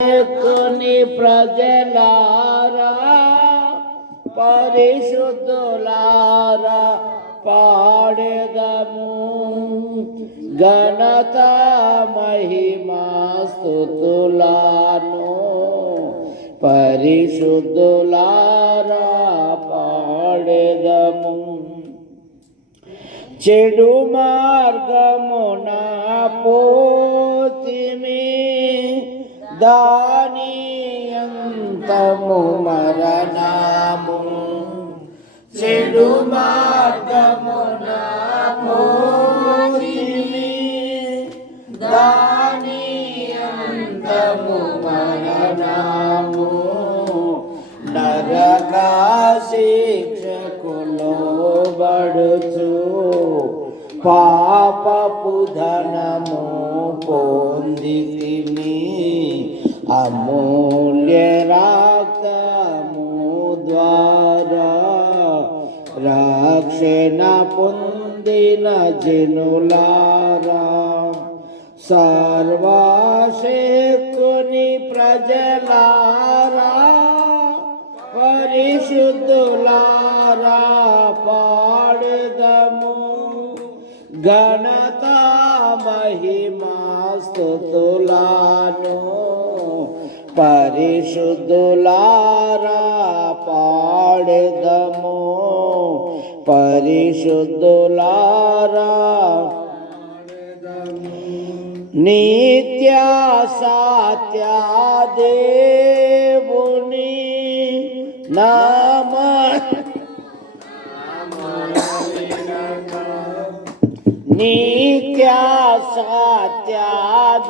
కొన్ని ప్రజలారా పరిశుద్ధులారా పాడెదము ఘనత మహిమా స్తుతులను పరిశుద్ధులారా పాడెదము. చెడు మార్గమున పోతిమి దాని అంతము మరణము. చెడు మార్గమున పోతిమి దాని అంతము మరణము. నరక శిక్షకులో బడుచు పాపపు ధనము పొందితిమి అమూల్య రక్తము ద్వారా రక్షణ పొందిన జనులారా సర్వశక్తుని ప్రజలారా పరిశుద్ధులారా పాడెదము ఘనత మహిమా స్తుతులను పరిశుద్ధులారా పాడెదము పరిశుద్ధులారా నిత్య సత్య దేవుని నామ నిత్య సత్య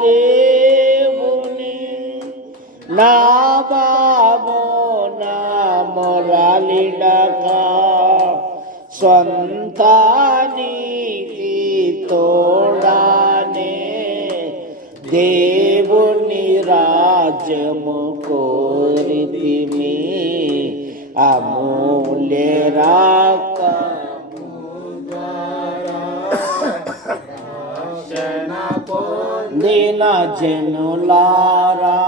దేవుని నామము నామరాలిడక స్వంత నీతి తోడానే దేవుని రాజ్యము కోరితిమి అమూల్య రక్తము ద్వారా రక్షణ పొందిన జనులారా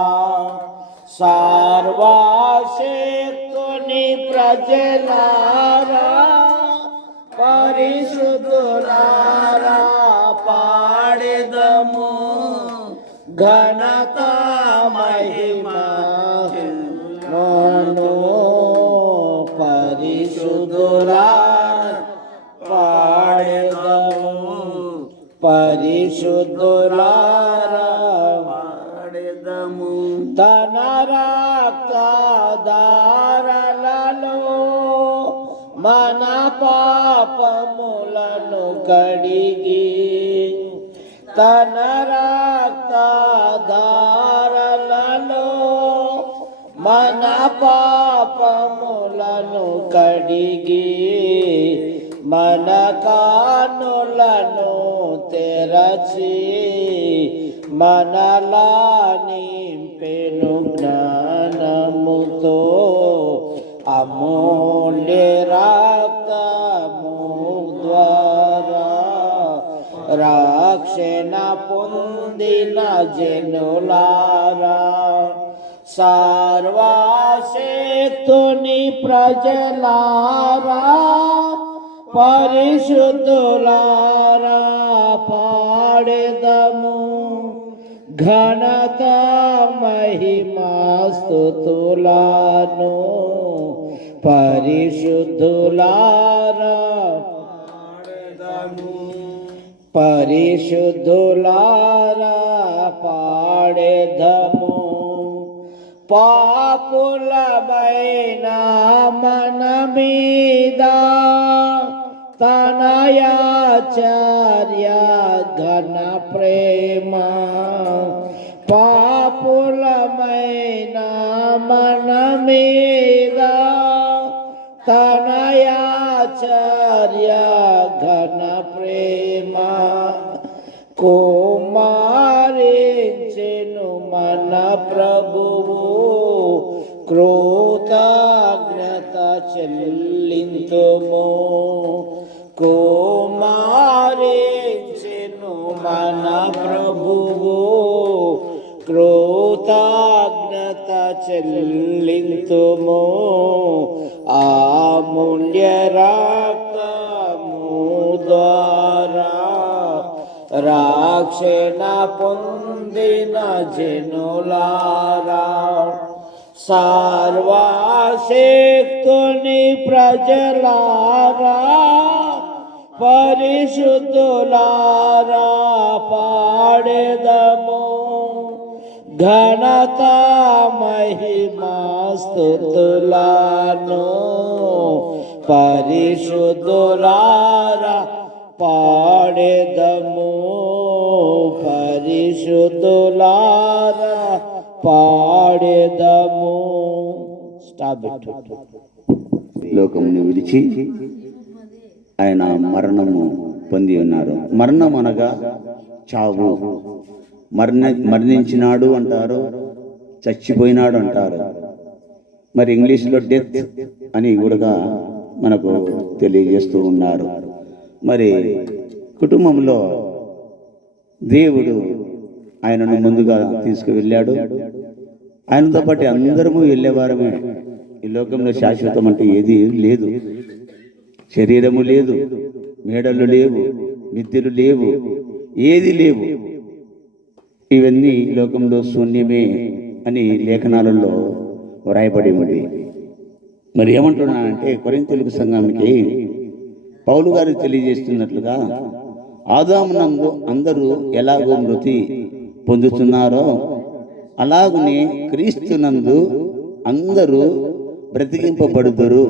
సర్వశక్తుని ప్రజలారా పరిశుద్ధులారా పాడెదము ఘనత మహిమను పరిశుద్ధులారా పాడెదము పరిశుద్ధులారా పాడెదము. తన రక్తధారలలో మన పాపములను కడిగి తన రక్తధారలలో మన పాపములను కడిగి మన కన్నులను తెరచి మనలా నింపెను జ్ఞానముతో అమూల్య రక్తము ద్వారా రక్షణ పొందిన జనులారా సర్వశక్తుని ప్రజలారా పరిశుద్ధులారా పాడెదము ఘనత మహిమా స్తుతులను పరిశుద్ధులారా పాడెదము పరిశుద్ధులారా పాడెదము. పాపులమైన మన మీద తనయాచార్య ఘన ప్రేమ పాపులమైన మన మీద తనయాచార్య ఘన ప్రేమ కుమారించెను మన ప్రభువు కృతజ్ఞత చెల్లింతుము కుమారించెను మన ప్రభువు క్రోధ కృతజ్ఞత చెల్లింతుము అమూల్య రక్తము ద్వారా రక్షణ పొందిన జనులారా సర్వశక్తుని ప్రజలారా పరిశుద్ధులారా పాడెదము ఘనత మహిమా స్తుతులను పరిశుద్ధులారా పాడెదము పరిశుద్ధులారా పాడెదము. Stop it. లోకమును విడిచి ఆయన మరణము పొంది ఉన్నారు. మరణం అనగా చావు. మరణించినాడు అంటారు, చచ్చిపోయినాడు అంటారు. మరి ఇంగ్లీష్లో డెత్ అని కూడా మనకు తెలియజేస్తూ ఉన్నారు. మరి కుటుంబంలో దేవుడు ఆయనను ముందుగా తీసుకువెళ్ళాడు. ఆయనతో పాటు అందరము వెళ్ళేవారమే. ఈ లోకంలో శాశ్వతం అంటే ఏది లేదు. శరీరము లేదు, మేడలు లేవు, మిద్దెలు లేవు, ఏది లేవు. ఇవన్నీ లోకంలో శూన్యమే అని లేఖనాలలో వ్రాయబడి ఉంది. మరి ఏమంటున్నానంటే కొరింథీయులకు సంఘానికి పౌలు గారు తెలియజేస్తున్నట్లుగా ఆదామునందు అందరూ ఎలాగో మృతి పొందుతున్నారో అలాగునే క్రీస్తునందు అందరూ బ్రతికింపబడుదురు.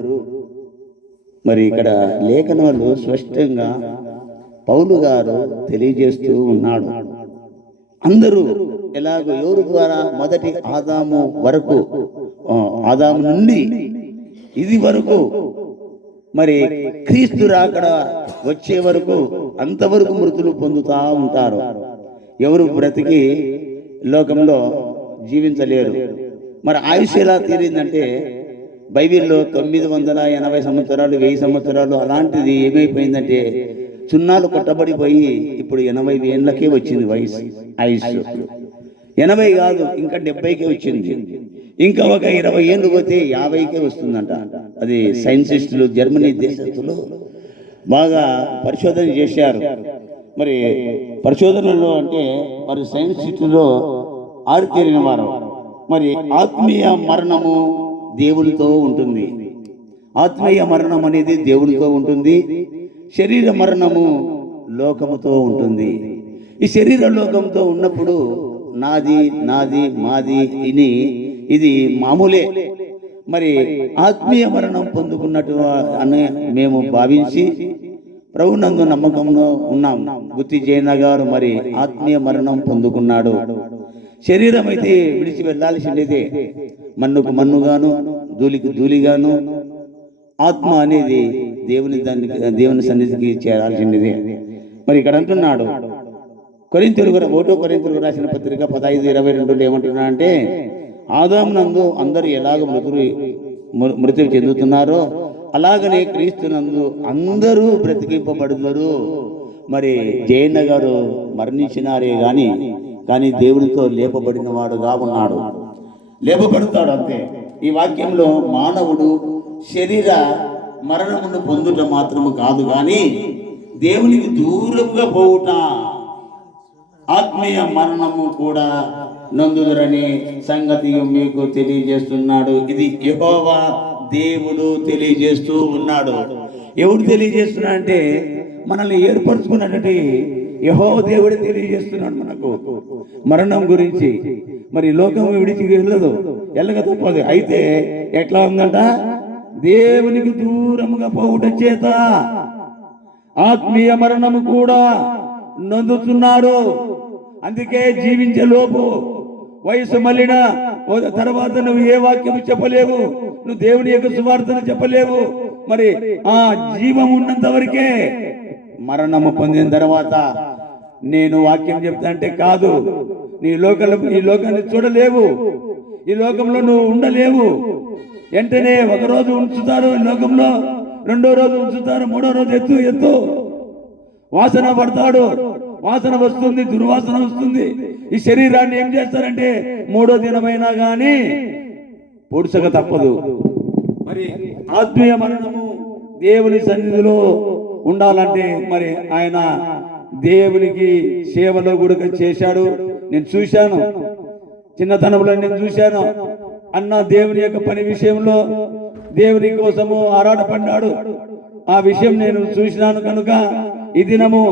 మరి ఇక్కడ లేఖనాలు స్పష్టంగా పౌలు గారు తెలియజేస్తూ ఉన్నాడు. అందరూ ఎలాగో ఎవరి ద్వారా మొదటి ఆదాము వరకు, ఆదాము నుండి ఇది వరకు, మరి క్రీస్తు రాకడ వచ్చే వరకు అంతవరకు మృతులు పొందుతూ ఉంటారు. ఎవరు బ్రతికి లోకంలో జీవించలేరు. మరి ఆయుష్ ఎలా తీరిందంటే బైబిల్లో 980 సంవత్సరాలు, 1000 సంవత్సరాలు అలాంటిది ఏమైపోయిందంటే సున్నాలు కొట్టబడిపోయి ఇప్పుడు 80 ఏళ్ళకే వచ్చింది వయసు. ఆయుష్ 80 కాదు, ఇంకా 70కే వచ్చింది. ఇంకా ఒక 20 ఏళ్ళు పోతే 50కే వస్తుందంట. అది సైన్సిస్టులు, జర్మనీ దేశస్తులు బాగా పరిశోధన చేశారు. మరి పరిశోధనలో అంటే వారు సైన్సిస్టులో ఆరితేరిన వారు. మరి ఆత్మీయ మరణము దేవునితో ఉంటుంది. ఆత్మీయ మరణం అనేది దేవునితో ఉంటుంది. శరీర మరణము లోకముతో ఉంటుంది. ఈ శరీర లోకంతో ఉన్నప్పుడు నాది నాది మాది ఇది మామూలే. మరి ఆత్మీయ మరణం పొందుకున్నట్టు అని మేము భావించి ప్రభునందు నమ్మకంలో ఉన్నాం. గుత్తి జయన్న గారు మరి ఆత్మీయ మరణం పొందుకున్నాడు. శరీరం అయితే విడిచి వెళ్ళాల్సిందే, మన్నుకు మన్నుగాను, ధూళికి ధూళిగాను. ఆత్మ అనేది దేవుని సన్నిధికి చేరాల్సిందే. మరి ఇక్కడ అంటున్నాడు కొరింథీయులకు రాసిన పత్రిక 15:22 ఏమంటున్నా అంటే ఆదామునందు అందరూ ఎలాగ మృతి చెందుతున్నారో అలాగనే క్రీస్తునందు అందరూ బ్రతికింపబడుతారు. మరి జయన్న గారు మరణించినారే కానీ దేవునితో లేపబడిన వాడుగా ఉన్నాడు, లేపబడతాడు అంతే. ఈ వాక్యంలో మానవుడు శరీర మరణమును పొందుట మాత్రము కాదు, కానీ దేవునికి దూరంగా పోవుట, ఆత్మీయ మరణము కూడా నందుదురని సంగతి మీకు తెలియజేస్తున్నాడు. ఇది యెహోవా దేవుడు తెలియజేస్తూ ఉన్నాడు. ఎవడు తెలియజేస్తున్నా అంటే మనల్ని ఏర్పరచుకున్నటువంటి యెహోవా దేవుడు తెలియజేస్తున్నాడు మనకు మరణం గురించి. మరి లోకం విడిచి వెళ్ళక తప్పదు. అయితే ఎట్లా ఉందంట, దేవునికి దూరముగా పోవుట చేత ఆత్మీయ మరణము కూడా నొందుతున్నారు. అందుకే జీవించే లోపు వయసు మళ్ళిన తర్వాత నువ్వు ఏ వాక్యం చెప్పలేవు, నువ్వు దేవుని యొక్క సువార్తను చెప్పలేవు. మరి ఆ జీవం ఉన్నంత వరకే. మరణము పొందిన తర్వాత నేను వాక్యం చెప్తా అంటే కాదు, ఈ లోకాన్ని చూడలేవు, ఈ లోకంలో నువ్వు ఉండలేవు. వెంటనే ఒకరోజు ఉంచుతారు ఈ లోకంలో, రెండో రోజు ఉంచుతారు, మూడో రోజు ఎత్తు వాసన పడతాడు, వాసన వస్తుంది, దుర్వాసన వస్తుంది. ఈ శరీరాన్ని ఏం చేస్తారంటే 3వ దినమైనా కానీ పూడ్చక తప్పదు. మరి ఆత్మీయ మరణము దేవుని సన్నిధిలో ఉండాలంటే మరి ఆయన దేవునికి సేవలో కూడా చేశాడు. నేను చూశాను, చిన్నతనంలో నేను చూశాను. అన్న దేవుని యొక్క పని విషయంలో దేవుని కోసము ఆరాటపడ్డాడు. ఆ విషయం నేను చూసినాను కనుక ఈ దినము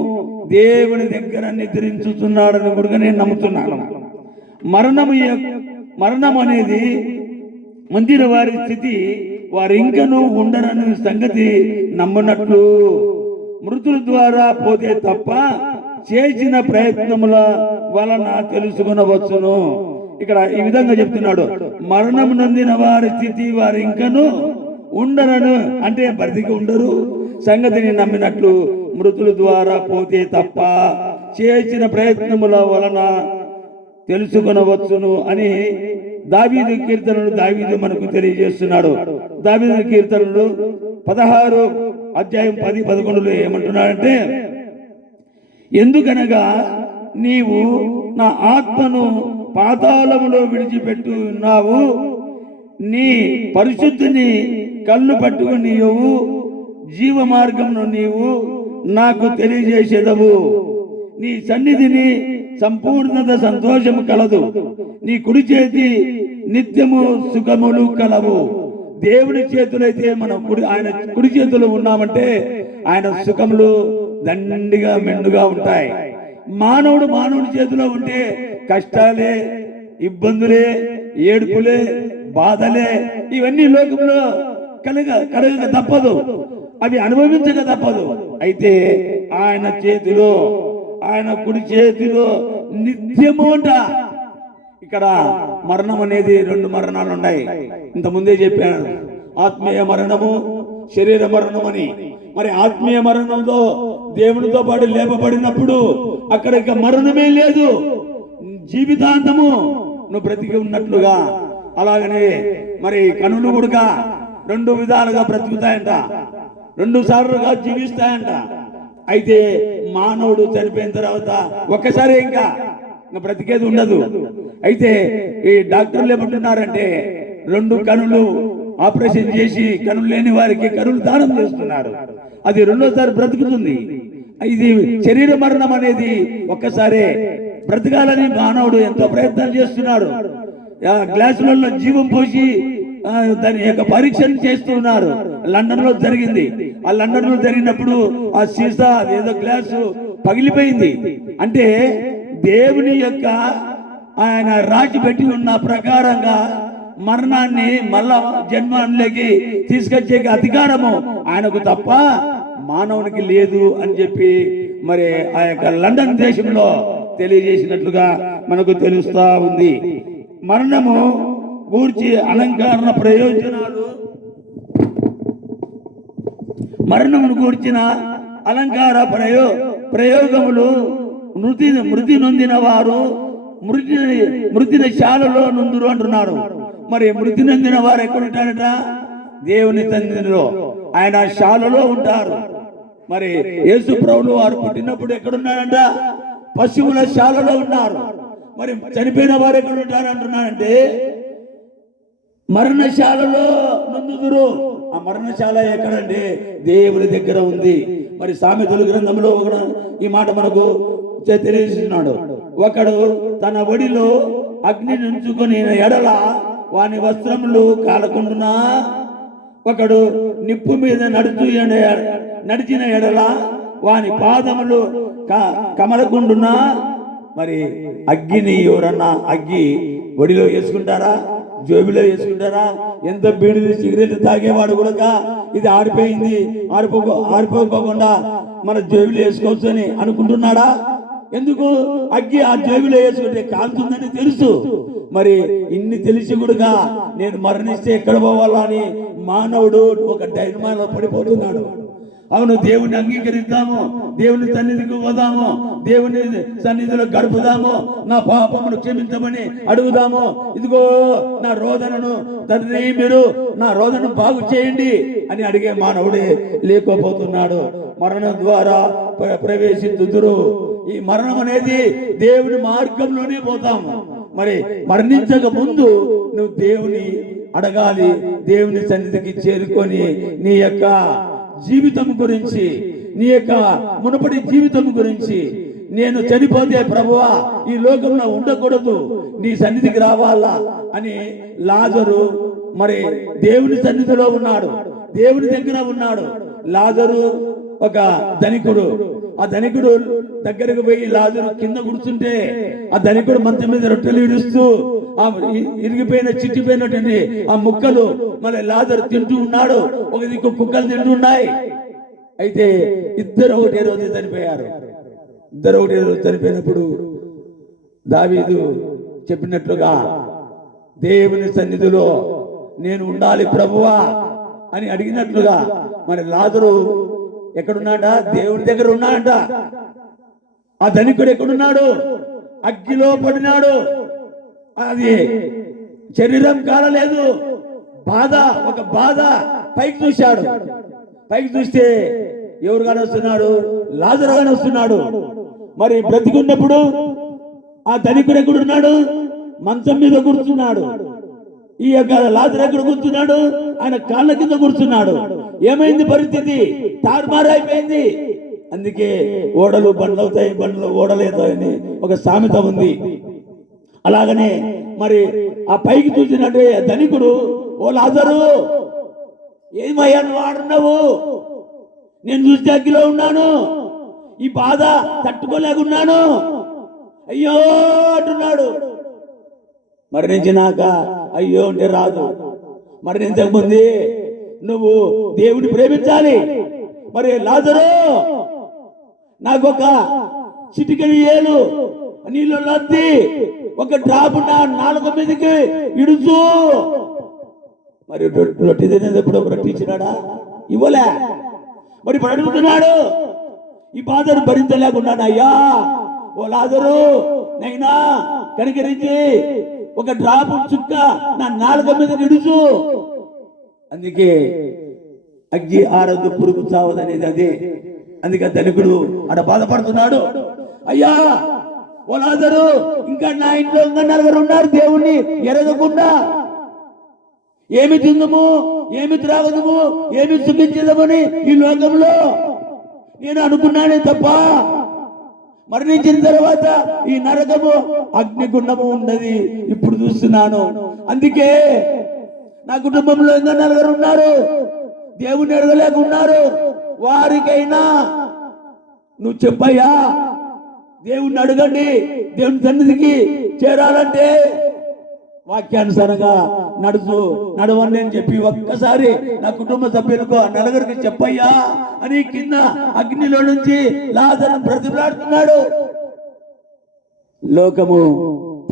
దేవుని దగ్గర నిద్రించుతున్నాడని కూడా నేను నమ్ముతున్నాను. మరణం అనేది మందిర వారి స్థితి, వారు ఇంకనూ ఉండరని సంగతి నమ్మనట్లు మృతుల ద్వారా పోతే తప్ప చేసిన ప్రయత్నముల వలన తెలుసుకొనవచ్చును. ఇక్కడ ఈ విధంగా చెప్తున్నాడు, మరణం నొందిన వారి స్థితి వారు ఇంకను ఉండరను అంటే బ్రతికి ఉండరు సంగతిని నమ్మినట్లు మృతుల ద్వారా పోతే తప్ప చేసిన ప్రయత్నముల వలన తెలుసుకొనవచ్చును అని దావీదు కీర్తనలు దావీదు మనకు తెలియజేస్తున్నాడు. దావీదు కీర్తనలు 16 అధ్యాయం 10-11 ఏమంటున్నాడంటే, ఎందుకనగా నీవు నా ఆత్మను పాతాళములో విడిచిపెట్టు ఉన్నావు, నీ పరిశుద్ధిని కళ్ళు పట్టుకుని నీవు జీవ మార్గమును నీవు నాకు తెలియజేసేదవు. నీ సన్నిధిని సంపూర్ణత సంతోషము కలదు, నీ కుడి చేతి నిత్యము సుఖములు కలవు. దేవుని చేతులైతే మనం ఆయన కుడి చేతులు ఉన్నామంటే ఆయన సుఖములు దండిగా మెండుగా ఉంటాయి. మానవుడి చేతిలో ఉంటే కష్టాలే, ఇబ్బందులే, ఏడుపులే, బాధలే ఇవన్నీ లోకంలో కలగక తప్పదు, అవి అనుభవించక తప్పదు. అయితే ఆయన చేతిలో, ఆయన కుడి చేతిలో నిత్యము అంట. ఇక్కడ మరణం అనేది 2 మరణాలు ఉన్నాయి. ఇంతకుముందే చెప్పాను, ఆత్మీయ మరణము, శరీర మరణం అని. మరి ఆత్మీయ మరణంలో దేవునితో పాటు లేపబడినప్పుడు అక్కడ ఇక మరణమే లేదు, జీవితాంతము నువ్వు బ్రతికి ఉన్నట్లుగా. అలాగనే మరి కనులు కూడా 2 విధాలుగా బ్రతుకుతాయంట, 2 సార్లుగా జీవిస్తాయంట. అయితే మానవుడు చనిపోయిన తర్వాత ఒక్కసారి ఇంకా బ్రతికేది ఉండదు. అయితే ఈ డాక్టర్లు ఏమంటున్నారంటే 2 కనులు ఆపరేషన్ చేసి కనులు లేని వారికి కనులు దానం చేస్తున్నారు, అది 2వ బ్రతుకుతుంది. ఇది శరీర మరణం అనేది ఒక్కసారే. బ్రతకాలని మానవుడు ఎంతో ప్రయత్నం చేస్తున్నాడు, గ్లాసులలో జీవం పోసి దాని యొక్క పరీక్షలు చేస్తున్నారు. లండన్ లో జరిగింది. ఆ లండన్ లో జరిగినప్పుడు ఆ సీసా ఏదో గ్లాసు పగిలిపోయింది. అంటే దేవుని యొక్క ఆయన రాజు పెట్టి ఉన్న ప్రకారంగా మరణాన్ని మళ్ళా జన్మలోకి తీసుకొచ్చే అధికారము ఆయనకు తప్ప మానవునికి లేదు అని చెప్పి మరి ఆ యొక్క లండన్ దేశంలో తెలియజేసినట్లుగా మనకు తెలుస్తా ఉంది. మరణము గూర్చి అలంకరణ ప్రయోజనాలు, మరణమును గూర్చిన అలంకార ప్రయోగములు మృతి నొందిన వారు మృతిన శాలలో నుందురు అంటున్నారు. మరి మృతి నొందిన వారు ఎక్కడ ఉంటారట? దేవుని సన్నిధిలో, ఆయన శాలలో ఉంటారు. మరి యేసు ప్రభువు వారు పుట్టినప్పుడు ఎక్కడున్నాడంట? పశువుల శాలలో ఉన్నారు. మరి చనిపోయిన వారు ఎక్కడ ఉంటారు అంటున్నారంటే మరణశాలలో నందుదురు. ఆ మరణశాల ఎక్కడంటే దేవుని దగ్గర ఉంది. మరి సామెతల గ్రంథంలో ఈ మాట మనకు తెలియజేస్తున్నాడు. ఒకడు తన ఒడిలో అగ్ని నుంచుకొని ఎడల వాని వస్త్రములు కాలకుండునా, ఒకడు నిప్పు మీద నడిచిన ఎడల వాని పాదములు కమలకుండునా. మరి అగ్గిని ఎవరన్నా అగ్గి ఒడిలో వేసుకుంటారా? జోబిలో వేసుకుంటారా? ఎంత బీడి సిగరెట్ తాగేవాడు కూడా ఇది ఆరిపోయింది, ఆరిపోకుండా మన జోబిలో వేసుకోవచ్చు అని అనుకుంటున్నాడా? ఎందుకు? అగ్గి ఆ జోబిలో వేసుకుంటే కాలుతుందని తెలుసు. మరి ఇన్ని తెలిసి కూడా నేను మరణిస్తే ఎక్కడ పోవాలా అని మానవుడు ఒక డైనమాలో పడిపోతున్నాడు. అవును, దేవుని అంగీకరిద్దాము, దేవుని సన్నిధికి పోదాము, దేవుని సన్నిధిలో గడుపుదాము, నా పాపమును క్షమించమని అడుగుదాము. ఇదిగో నా రోదనను తండ్రి మీరు నా రోదనను బాగు చేయండి అని అడిగే మానవుడే లేకపోతున్నాడు. మరణం ద్వారా ప్రవేశించుదురు. ఈ మరణం అనేది దేవుని మార్గంలోనే పోతాము. మరి మరణించక ముందు నువ్వు దేవుని అడగాలి. దేవుని సన్నిధికి చేరుకొని నీ యొక్క జీవితం గురించి, నీ యొక్క మునుపటి జీవితం గురించి, నేను చనిపోతే ప్రభువా ఈ లోకంలో ఉండకూడదు, నీ సన్నిధికి రావాలా అని లాజరు మరి దేవుని సన్నిధిలో ఉన్నాడు, దేవుని దగ్గర ఉన్నాడు. లాజరు ఒక ధనికుడు. ఆ ధనికుడు దగ్గరకు పోయి లాజరు కింద కూర్చుంటే ఆ ధనికుడు మంచం మీద రొట్టెలు ఇడుస్తూ ఆ ఇరిగిపోయిన చిట్టిపోయినటువంటి ఆ ముక్కలు మళ్ళీ లాజరు తింటూ ఉన్నాడు. ఒక దిక్కు కుక్కలు తింటూ ఉన్నాయి. అయితే ఇద్దరు ఒకటే రోజు చనిపోయారు. ఇద్దరు ఒకటే రోజు చనిపోయినప్పుడు దావీదు చెప్పినట్లుగా దేవుని సన్నిధిలో నేను ఉండాలి ప్రభువా అని అడిగినట్లుగా మరి లాజరు ఎక్కడున్నాడ? దేవుని దగ్గర ఉన్నాడంట. ఆ ధనికుడు ఎక్కడున్నాడు? అగ్గిలో పడినాడు. అది శరీరం కాలలేదు, బాధ, ఒక బాధ. పైకి చూశాడు. పైకి చూస్తే ఎవరు కానొస్తున్నాడు? లాజరు కానొస్తున్నాడు. మరి బ్రతికున్నప్పుడు ఆ ధనికుడు ఎక్కడున్నాడు? మంచం మీద కూర్చున్నాడు. ఈ యొక్క లాజరు ఎక్కడ కూర్చున్నాడు? ఆయన కాళ్ళ కింద కూర్చున్నాడు. ఏమైంది? పరిస్థితి తారుమారైపోయింది. అందుకే ఓడలు బండ్లు అవుతాయి, బండ్లు ఓడలేతాయని ఒక సామెత ఉంది. అలాగనే మరి ఆ పైకి చూసినట్టే ధనికుడు, ఓ లాజరు ఏమయ్యా నువ్వు ఆడున్నావు? నేను చూస్తే అగ్గిలో ఉన్నాను, ఈ బాధ తట్టుకోలేకున్నాను, అయ్యో అంటున్నాడు. మరణించినాక అయ్యో అంటే రాదు. మరణించకముందే నువ్వు దేవుని ప్రేమించాలి. మరి లాజరు నాకొక చిటికెడు ఏలు నీళ్ళు లద్ది ఒక డ్రాప్ నా నాలుగు మీదకి ఇడుచు. మరి రొట్టె తినేటప్పుడు ఒక రొట్టె ఇచ్చినాడా? ఇవ్వలే. మరి ఇప్పుడు అడుగుతున్నాడు, ఈ బాధను భరించలేకున్నాను అయ్యా, ఓ లాజరు నైనా కనికరించి ఒక డ్రాప్ చుక్క నా నాలుక మీద నిడుచు. అందుకే అగ్గి ఆరదు పురుగు చావదనేది అదే. అందుకే ధనికుడు ఆడ బాధపడుతున్నాడు. అయ్యా ఓ లాజరు, ఇంకా నా ఇంట్లో ఇంకా నలుగురు ఉన్నారు దేవుణ్ణి ఎరగకుండా. ఏమి తిందము, ఏమి త్రాగదము, ఏమి సుఖించదమని ఈ లోకంలో నేను అనుకున్నానే తప్ప మరణించిన తర్వాత ఈ నరకము అగ్నిగుండము ఉన్నది ఇప్పుడు చూస్తున్నాను. అందుకే నా కుటుంబంలో ఇంకా నలుగురు ఉన్నారు, దేవుని ఎరగలేకున్నారు. వారికైనా నువ్వు చెప్పయ్యా, దేవుణ్ణి అడగండి, దేవుని సన్నిధికి చేరాలంటే వాక్యానుసారంగా నడవండి అని చెప్పి ఒక్కసారి నా కుటుంబ సభ్యులకు ఆ నలుగురికి చెప్పయ్యా అని కింద అగ్నిలో నుంచి లాజరును బ్రతిమలాడుతున్నాడు. లోకము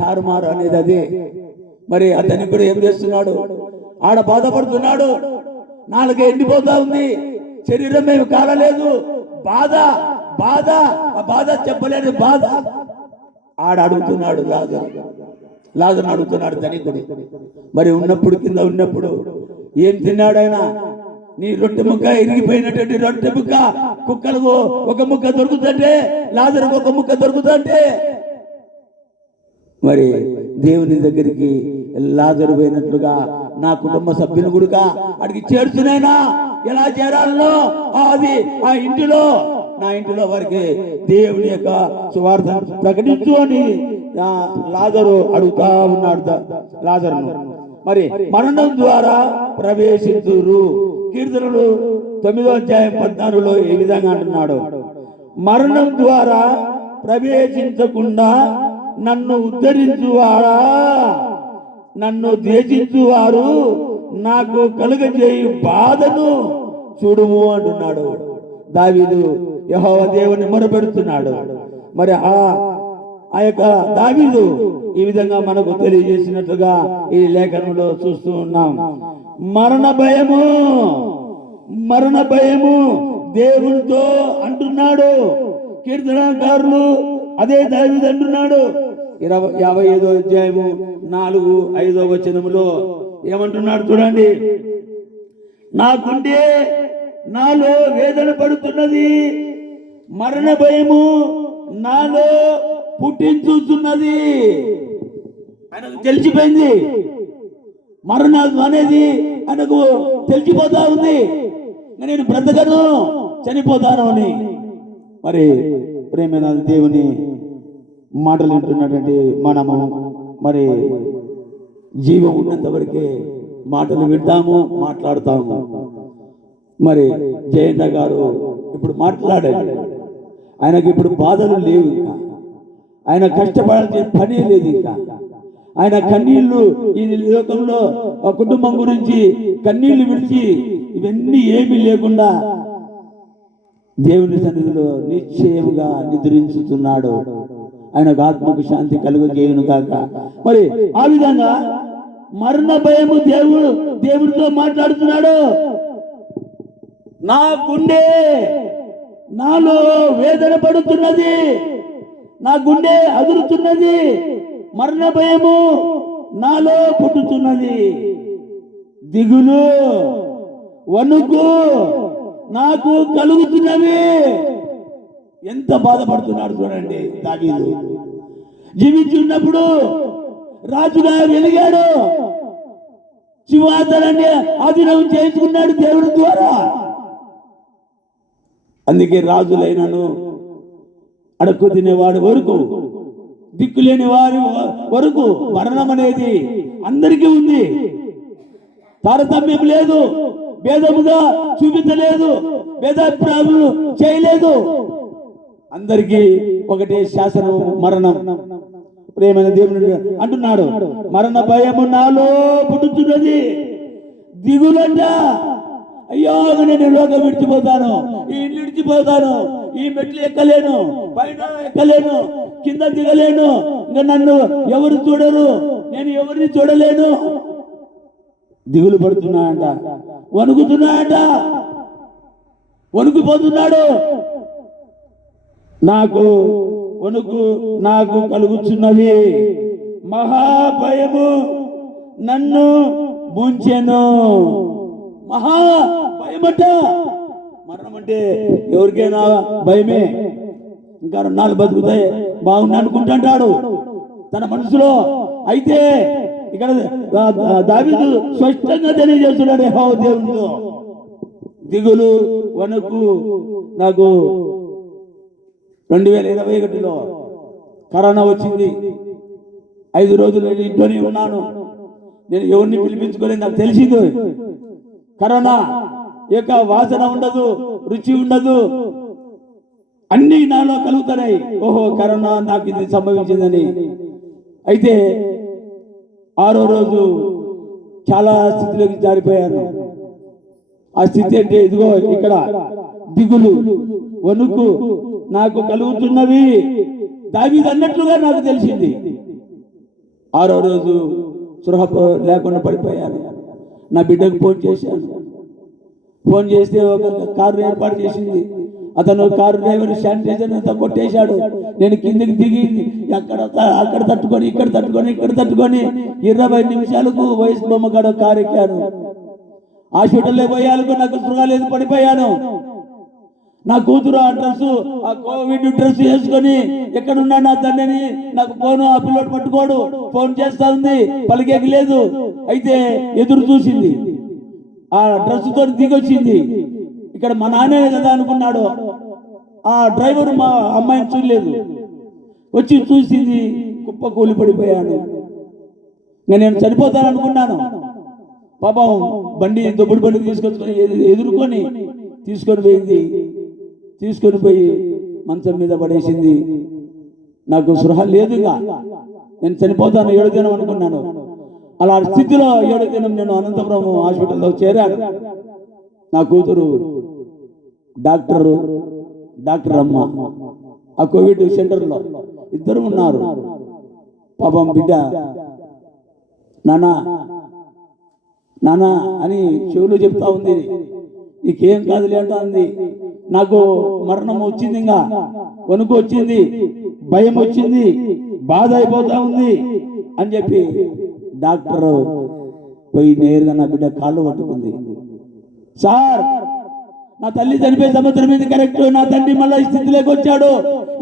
తారుమారు అనేది అదే. మరి అతనికి కూడా ఏం చేస్తున్నాడు? ఆడ బాధపడుతున్నాడు. నాలుగు ఎండిపోతా ఉంది, శరీరం ఏమి కాలలేదు, బాధ బాధ, ఆ బాధ చెప్పలేని బాధ. ఆడ అడుగుతున్నాడు లాజరును అడుగుతున్నాడు ధనికుడు. మరి ఉన్నప్పుడు కింద ఉన్నప్పుడు ఏం తిన్నాడు ఆయన? నీ రొట్టె ముక్క ఇరిగిపోయినటువంటి రొట్టె ముక్క కుక్కలకు ఒక ముక్క దొరుకుతుంటే లాజరుకు ఒక ముక్క దొరుకుతుంటే మరి దేవుని దగ్గరికి లాజరు పోయినట్లుగా నా కుటుంబ సభ్యులు కూడా అడిగి చేర్చునైనా ఎలా చేరాలనో అది ఆ ఇంటిలో, నా ఇంటిలో వారికి దేవుని యొక్క సువార్త ప్రకటించు అని లాజరు అడుగుతా ఉన్నాడు లాజరును. మరి మరణం ద్వారా ప్రవేశించురు. కీర్తనలు 9వ అధ్యాయం 14లో ఈ విధంగా అంటున్నాడు, మరణం ద్వారా ప్రవేశించకుండా నన్ను ఉద్ధరించువాడా, నన్ను ద్వేషించువారు నాకు కలుగజేయు బాధను చూడుము అంటున్నాడు దావీదు. యెహోవా దేవుని మొరపెడుతున్నాడు. మరి ఆ యొక్క దావీదు ఈ విధంగా మనకు తెలియజేసినట్లుగా ఈ లేఖనంలో చూస్తూ ఉన్నాం. మరణ భయము దేవునితో అంటున్నాడు కీర్తనకారులు. అదే దావీదు అంటున్నాడు 55వ అధ్యాయము 4-5వ వచనములో ఏమంటున్నాడు చూడండి, నాకుండే నాలో వేదన పడుతున్నది, మరణ భయము నాలో పుట్టించుతున్నది. ఆయనకు తెలిసిపోయింది, మరణం అనేది ఆయనకు తెలిసిపోతా ఉంది. నేను బ్రతకను, చనిపోతాను అని. మరి ప్రేమైన దేవుని మాటలు వింటున్నటువంటి మనము మరి జీవం ఉన్నంత వరకే మాటలు వింటాము, మాట్లాడతాము. మరి జయంత గారు ఇప్పుడు మాట్లాడాడు. ఆయనకి ఇప్పుడు బాధలు లేవు, ఇంకా ఆయన కష్టపడాల్సిన పని లేదు. ఇంకా ఆయన కన్నీళ్లు ఈ లోకంలో ఆ కుటుంబం గురించి కన్నీళ్లు విడిచి ఇవన్నీ ఏమీ లేకుండా దేవుని సన్నిధిలో నిశ్చయముగా నిద్రించుతున్నాడు. ఆయనకు ఆత్మకు శాంతి కలుగజేయును గాక. మరి ఆ విధంగా మరణ భయము దేవుడితో మాట్లాడుతున్నాడు. నా గుండె నాలో వేదన పడుతున్నది, నా గుండె అదురుతున్నది, మరణ భయము నాలో పుట్టుతున్నది, దిగులు వణుకు నాకు కలుగుతున్నవి. ఎంత బాధపడుతున్నాడు చూడండి దావీదు. జీవించి ఉన్నప్పుడు రాజుగా వెలిగాడు, సింహాసనాన్ని ఆధీనం చేసుకున్నాడు దేవుడి ద్వారా. అందుకే రాజులైనను అడుక్కు తినేవాడి వరకు, దిక్కులేని వారి వరకు మరణం అనేది అందరికీ ఉంది. తారతమ్యం లేదు, భేదముగా చూపించలేదు, భేదాభిప్రాయాలు చేయలేదు. అందరికీ ఒకటే శాసనం, మరణం. ప్రేమైన దేవుని అంటున్నాడు, మరణ భయము నాలో పుట్టుతున్నది, దిగులంట. అయ్యో నేను లోకం విడిచిపోతాను, ఈ ఇల్లు విడిచిపోతాను, ఈ మెట్లు ఎక్కలేను, పైన ఎక్కలేను, కింద దిగలేను, ఇంకా నన్ను ఎవరు చూడరు, నేను ఎవరిని చూడలేను. దిగులు పడుతున్నాయంట, వణుకుతున్నాయంట, వణుకుపోతున్నాడు. నాకు వణుకు నాకు కలుగుతున్నది, మహాభయము నన్ను ముంచెను. మహా భయమట. మరణం అంటే ఎవరికైనా భయమే. ఇంకా 2 నాళ్ళు బతుకుతాయి బాగుంది అనుకుంటుంటాడు తన మనసులో. అయితే ఇక్కడ దావీదు స్పష్టంగా తెలియజేస్తున్నాడు యెహోవా దేవునితో, దిగులు వణుకు నాకు 2021లో కరోనా వచ్చింది. 5 రోజులు ఇంట్లోనే ఉన్నాను. నేను ఎవరిని పిలిపించుకోలేదు. నాకు తెలిసింది కరోనా యొక్క వాసన ఉండదు, రుచి ఉండదు, అన్ని నాలో కలుగుతాయి. ఓహో కరోనా నాకు ఇది సంభవించిందని. అయితే 6వ రోజు చాలా స్థితిలోకి జారిపోయాను. ఆ స్థితి అంటే ఇదిగో ఇక్కడ దిగులు వణుకు నాకు కలుగుతున్నవి. దావీదు అన్నట్లుగా నాకు తెలిసింది. 6వ రోజు స్పృహ లేకుండా పడిపోయాను. నా బిడ్డకు ఫోన్ చేశాను. ఫోన్ చేస్తే ఒక కారు ఏర్పాటు చేసింది. అతను కారు డ్రైవర్ శానిటైజర్ అంతా కొట్టేశాడు. నేను కిందికి దిగి అక్కడ తట్టుకొని ఇక్కడ తట్టుకొని 20 నిమిషాలకు వయసు బొమ్మగాడు కారు ఎక్కాను. హాస్పిటల్లో పోయాలకు నాకు స్పృహ లేదు, పడిపోయాను. నా కూతురు ఆ డ్రెస్, ఆ కోవిడ్ డ్రెస్ వేసుకొని ఎక్కడున్నా నా తండ్రిని నాకు ఫోన్, ఆ పిల్లోడు పట్టుకోడు, ఫోన్ చేస్తా ఉంది, పలికేకి లేదు. అయితే ఎదురు చూసింది, ఆ డ్రెస్ తో దిగొచ్చింది. ఇక్కడ మా నాన్నే కదా అనుకున్నాడు. ఆ డ్రైవర్ మా అమ్మాయిని చూడలేదు, వచ్చి చూసింది. కుప్ప కూలి పడిపోయాను. నేను చనిపోతాను అనుకున్నాను. పాపం బండి దొబ్బుడు బండి తీసుకొని తీసుకొని పోయింది. తీసుకొని పోయి మంచం మీద పడేసింది. నాకు స్పృహ లేదుగా, నేను చనిపోతాను 7వ దినం అనుకున్నాను. అలా స్థితిలో 7వ దినం నేను అనంతపురం హాస్పిటల్లో చేరాను. నా కూతురు డాక్టర్ అమ్మ ఆ కోవిడ్ సెంటర్లో ఇద్దరు ఉన్నారు. పాపం బిడ్డ నానా అని చెవులు చెప్తా ఉంది. నీకేం కాదులే అంటా ఉంది. నాకు మరణం వచ్చింది, ఇంకా వణుకు వచ్చింది, భయం వచ్చింది, బాధ అయిపోతా ఉంది అని చెప్పి డాక్టర్ పోయి నేరుగా నా బిడ్డ కాళ్ళు పట్టుకుంది. సార్ నా తల్లి చనిపోయే సంవత్సరం ఇది కరెక్ట్. నా తండ్రి మళ్ళీ ఈ స్థితిలోకి వచ్చాడు.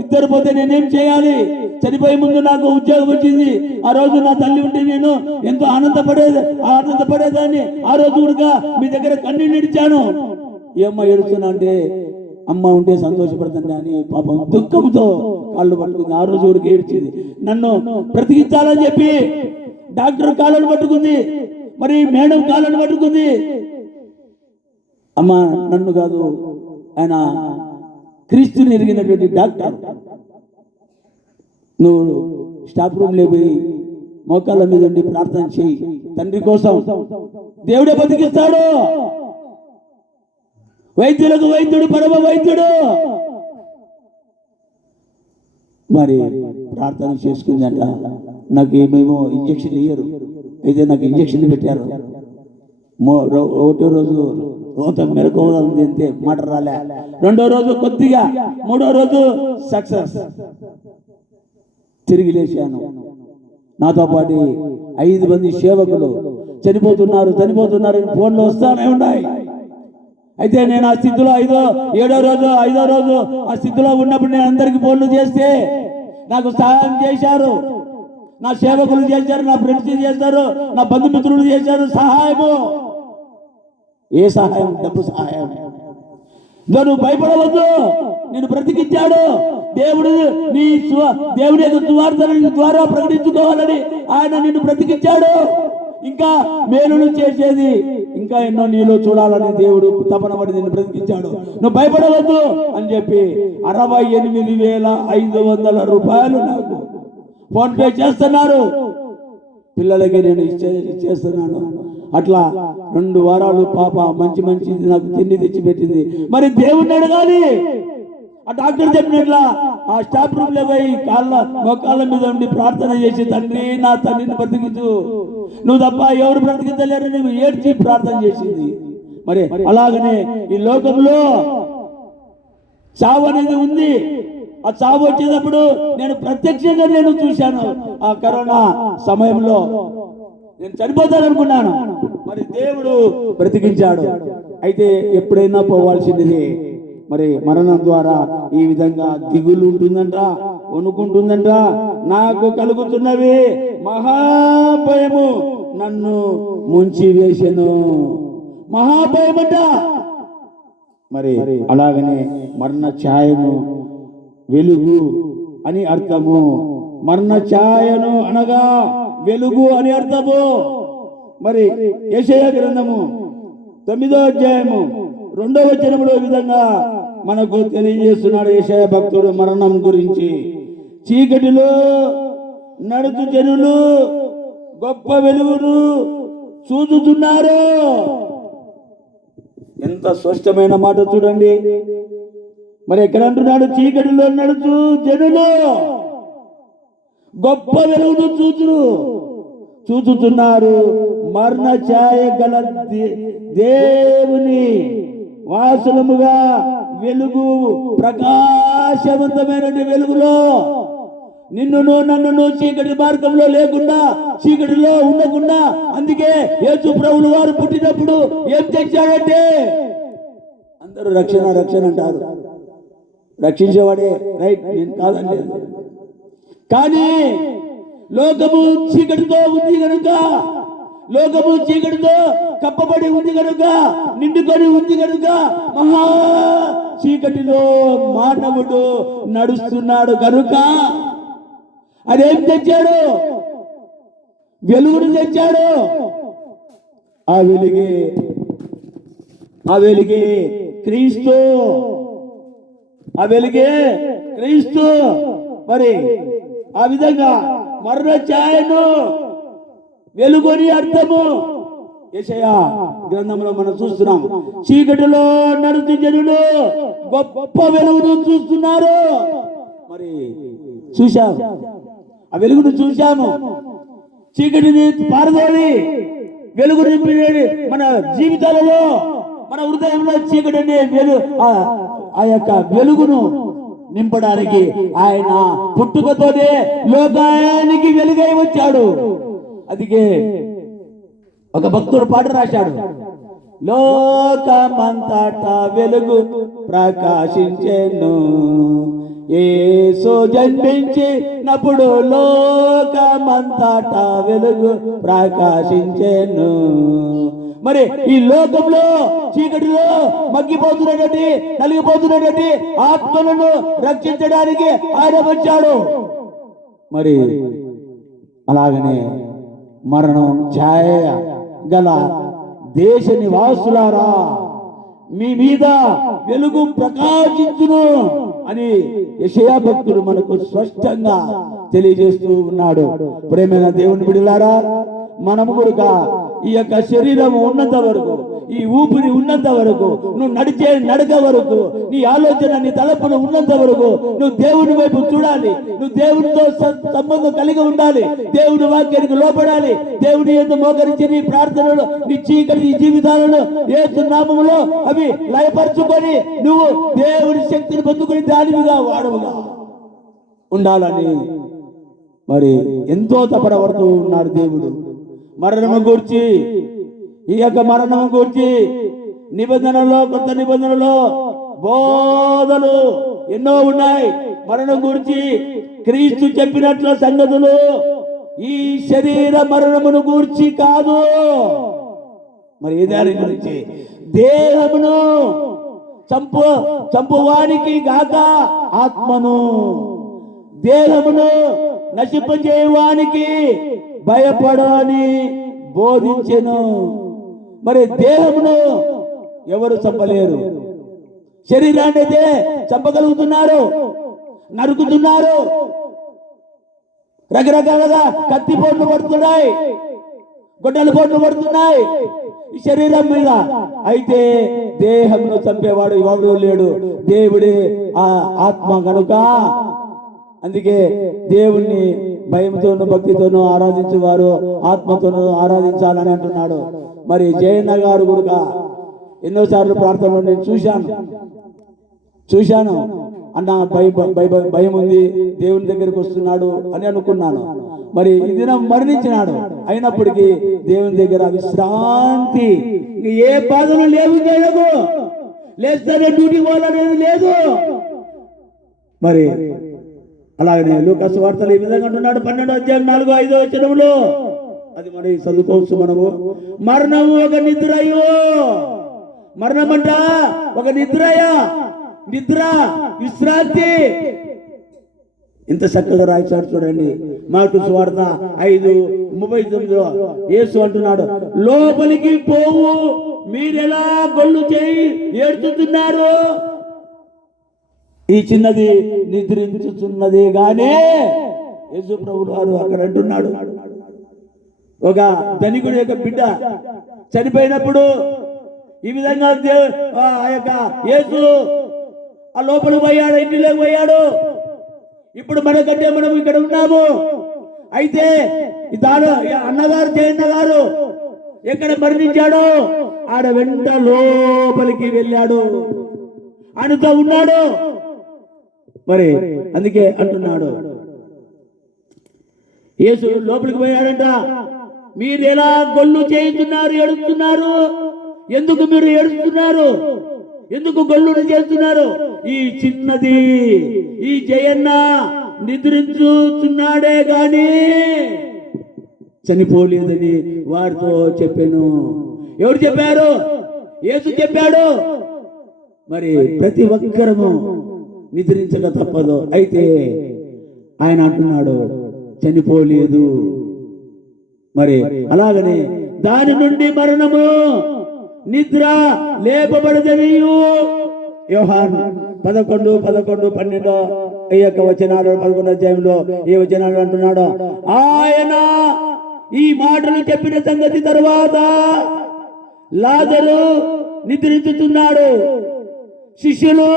ఇద్దరు పోతే నేనేం చేయాలి? చనిపోయే ముందు నాకు ఉద్యోగం వచ్చింది. ఆ రోజు నా తల్లి ఉంటే నేను ఎంతో ఆనందపడేదాన్ని. ఆ రోజు కూడా మీ దగ్గర కన్నీళ్ళు ఇడిచాను. ఏమ్మా ఏడుస్తున్నా అంటే, అమ్మ ఉంటే సంతోషపడుతుంది అని పాపం దుఃఖంతో కాళ్ళు పట్టుకుంది. ఆ రోజు కూడా ఏడ్చింది. నన్ను బ్రతికించాలని చెప్పి డాక్టర్ కాళ్ళను పట్టుకుంది, మరి మేడం కాళ్ళను పట్టుకుంది. అమ్మ నన్ను కాదు, ఆయన క్రీస్తుని ఎరిగినటువంటి డాక్టర్, నువ్వు స్టాఫ్ రూమ్లో పోయి మోకాళ్ళ మీద ఉండి ప్రార్థన చేయి, తండ్రి కోసం దేవుడే బతికిస్తాడు. వైద్యులకు వైద్యుడు పరమ వైద్యుడు. మరి ప్రార్థన చేసుకుందంట. నాకు ఏమేమో ఇంజక్షన్ ఇయ్యరు, అయితే నాకు ఇంజక్షన్ పెట్టారు. ఒకటో రోజు మెరకు అంతే, మాట రాలే. రెండో రోజు కొద్దిగా, మూడో రోజు సక్సెస్, తిరిగి లేచాను. నాతో పాటు 5 మంది సేవకులు చనిపోతున్నారు ఫోన్లో వస్తానే ఉన్నాయి. అయితే నేను ఆ స్థితిలో 5వ రోజు ఆ స్థితిలో ఉన్నప్పుడు నేను అందరికి ఫోన్లు చేస్తే నాకు సహాయం చేశారు. నా సేవకులు చేశారు, నా ఫ్రెండ్స్ చేశారు, నా బంధుమిత్రులు చేశారు సహాయము. ఏ సహాయం? డబ్బు సహాయం. నువ్వు భయపడవద్దు, నేను బ్రతికించాడు దేవుడు. దేవుడి యొక్క సువార్తను ద్వారా ప్రకటించుకోవాలని ఆయన నిన్ను బ్రతికించాడు. ఇంకా మేలును చేసేది ఇంకా ఎన్నో నీలో చూడాలని దేవుడు తపన పడి నిన్ను బ్రతికించాడు. నువ్వు భయపడవద్దు అని చెప్పి 68,500 రూపాయలు నాకు ఫోన్ పే చేస్తున్నారు. పిల్లలకి నేను ఇచ్చేస్తున్నాను. అట్లా 2 వారాలు పాప మంచి నాకు తిండి తెచ్చి పెట్టింది. మరి దేవుణ్ణి అడగాలి. ఆ డాక్టర్ చెప్పినట్లా ఆ స్టాఫ్ రూమ్ లో పోయి మోకాళ్ళ మీద ఉండి ప్రార్థన చేసి, తండ్రి నా తండ్రిని బ్రతికించు, నువ్వు తప్ప ఎవరు బ్రతికించలేరు, నువ్వు ఏడ్చి ప్రార్థన చేసింది. మరి అలాగనే ఈ లోకంలో చావు అనేది ఉంది. ఆ చావు వచ్చేటప్పుడు నేను ప్రత్యక్షంగా చూశాను. ఆ కరోనా సమయంలో నేను చనిపోతాననుకున్నాను, మరి దేవుడు బ్రతికించాడు. అయితే ఎప్పుడైనా పోవాల్సింది. మరి మరణం ద్వారా ఈ విధంగా దిగులు ఉంటుందంట, వణుకుంటుందంట. నాకు కలుగుతున్నవి మహాభయము నన్ను ముంచి వేసెను. మహాభయమంట. మరి అలాగనే మరణ ఛాయను వెలుగు అని అర్థము. మరణ ఛాయను అనగా వెలుగు అని అర్థము. మరి యెషయా గ్రంథము 9వ అధ్యాయము 2వ వచనములో ఈ విధంగా మనకు తెలియజేస్తున్నాడు యెషయా భక్తుడు మరణం గురించి. చీకటిలో నడుచు జనులు గొప్ప వెలుగును చూచుతున్నారు. ఎంత స్పష్టమైన మాట చూడండి. మరి ఎక్కడ అంటున్నాడు? చీకటిలో నడుచు జనులు గొప్ప వెలుగును చూచుతున్నారు. మరణ ఛాయ గల దేవుని వాసనముగా వెలుగు, ప్రకాశవంతమైన వెలుగులో నిన్నును నన్నును చీకటి మార్గంలో లేకుండా, చీకటిలో ఉండకుండా. అందుకే యేసు ప్రభువు వారు పుట్టినప్పుడు ఏం తెచ్చాడంటే, అందరూ రక్షణ అంటారు, రక్షించేవాడే రైట్, నేను కాదండి. కానీ లోకము చీకటితో ఉంది కనుక, లోకము చీకటితో కప్పబడి ఉంది కనుక, నిండుకొని ఉంది కనుక, మహా చీకటిలో మానవుడు నడుస్తున్నాడు కనుక అదేం తెచ్చాడు? వెలుగును తెచ్చాడు. ఆ వెలుగే క్రీస్తు. ఆ వెలుగే క్రీస్తు. మరి ఆ విధంగా మరణ ఛాయను వెలుగుని అర్థము యెషయా గ్రంథంలో మనం చూస్తున్నాం. చీకటిలో నడుచు జనులు గొప్ప వెలుగును చూస్తున్నారు. మరి చూశాము, ఆ వెలుగును చూశాము. చీకటిని పారదోలి వెలుగు నింపినది మన జీవితాలలో, మన హృదయంలో చీకటి అనే ఆ యొక్క వెలుగును నింపడానికి ఆయన పుట్టుకతోనే లోకానికి వెలుగై వచ్చాడు. అందుకే ఒక భక్తుడు పాట రాశాడు, లోకమంతటా వెలుగు ప్రకాశించెను. యేసు జన్మించినప్పుడు లోకమంతటా వెలుగు ప్రకాశించెను. మరి ఈ లోకంలో చీకటిలో మగ్గిపోతున్నటువంటి నలిగిపోతున్నటువంటి ఆత్మలను రక్షించడానికి ఆయన వచ్చాడు. మరి అలాగనే మరణం ఛాయ గల దేశ నివాసులారా, మీ మీద వెలుగు ప్రకాశించును అని యెషయా భక్తుడు మనకు స్పష్టంగా తెలియజేస్తూ ఉన్నాడు. ప్రేమైన దేవుని బిడ్డలారా, మనము కూడా ఈ యొక్క శరీరం ఉన్నంత వరకు, ఈ ఊపిరి ఉన్నంత వరకు, నువ్వు నడిచే నడక వరకు, నీ ఆలోచన నీ తలపున ఉన్నంత వరకు నువ్వు దేవుని వైపు చూడాలి. నువ్వు దేవునితో సంబంధం కలిగి ఉండాలి. దేవుని వాక్యానికి లోపడాలి. దేవుని యందు మోకరించి నీ ప్రార్థనలు, నీ చీకటి జీవితాలను యేసు నామములో అవి లయపరుచుకొని నువ్వు దేవుని శక్తిని పొందుకొని దానివిగా వాడవుగా ఉండాలని మరి ఎంతో తపడబడుతూ ఉన్నాడు దేవుడు. మరణము గూర్చి, ఈ యొక్క మరణము గూర్చి నిబంధనలో, కొత్త నిబంధనలో బోధలు ఎన్నో ఉన్నాయి. మరణం గురించి క్రీస్తు చెప్పినట్లు సంగతులు ఈ శరీర మరణమును గూర్చి కాదు. మరి ఏ దాని గురించి? దేహమును చంపువానికి గాక ఆత్మను, దేహమును నశింపజేయవానికి భయపడని బోధించెను. మరి దేహమును ఎవరు చంపలేరు. శరీరాన్ని అయితే చంపగలుగుతున్నారు, నరుకుతున్నారు, రకరకాలుగా కత్తి పోట్లు పడుతున్నాయి, గొడ్డలు పోట్లు పడుతున్నాయి ఈ శరీరం మీద. అయితే దేహమును చంపేవాడు ఎవడు లేడు, దేవుడే ఆ ఆత్మ కనుక. అందుకే దేవుణ్ణి భయంతోనూ భక్తితోనూ ఆరాధించేవారు ఆత్మతోనూ ఆరాధించాలని అంటున్నాడు. మరి జయన్న గారు కూడా ఎన్నోసార్లు ప్రార్థనలో నేను చూశాను అన్న భయం ఉంది, దేవుని దగ్గరికి వస్తున్నాడు అని అనుకున్నాను. మరి ఈ దినం మరణించినాడు, అయినప్పటికీ దేవుని దగ్గర విశ్రాంతి, ఏ బాధలు లేవు, లేస్తేనే డ్యూటీ పోవాలనేది లేదు. మరి అలాగనే లూకాసు వార్తలు ఈ విధంగా అంటున్నాడు, 12:4-5 అది మరి చదువుకోవచ్చు మనము. మరణము ఒక నిద్రయో, మరణమంట ఒక నిద్రయా, నిద్ర విశ్రాంతి. ఇంత చక్కగా రాయించాడు చూడండి. మార్కు సువార్త 5:39 యేసు అంటున్నాడు, లోపలికి పోవు, మీరెలా గొల్లు చేయి ఏడ్చుతున్నారు. ఈ చిన్నది నిద్రించుతున్నదే గానే యేసు ప్రభువు వారు అక్కడ అంటున్నాడు, ఒక ధనికుడి యొక్క బిడ్డ చనిపోయినప్పుడు ఈ విధంగా ఆ యొక్క యేసు ఆ లోపలికి పోయాడు, ఇంటిలోకి పోయాడు. ఇప్పుడు మనకంటే మనం ఇక్కడ ఉన్నాము. అయితే అన్నగారు జయన్న గారు ఎక్కడ మరణించాడో ఆడ వెంట లోపలికి వెళ్ళాడు, ఆయనతో ఉన్నాడు. మరి అందుకే అంటున్నాడు, యేసు లోపలికి పోయాడంట. మీరు ఎలా గొల్లు చేస్తున్నారు, ఏడుస్తున్నారు? ఎందుకు మీరు ఏడుస్తున్నారు? ఎందుకు గొల్లును చేస్తున్నారు? ఈ చిన్నది, ఈ జయన్న నిద్రించుతున్నాడే గాని చనిపోలేదని వారితో చెప్పాను. ఎవరు చెప్పారు? యేసు చెప్పాడు. మరి ప్రతి ఒక్కరము నిద్రించక తప్పదు. అయితే ఆయన అంటున్నాడు చనిపోలేదు. మరి అలాగనే దాని నుండి మరణము నిద్ర లేపబడదనియు యోహాను 11:12 ఈ యొక్క వచనాలు 11వ అధ్యాయంలో ఈ వచనాలు అంటున్నాడు, ఆయన ఈ మాటలు చెప్పిన సంగతి తరువాత లాజరు నిద్రించుతున్నాడు. శిష్యులు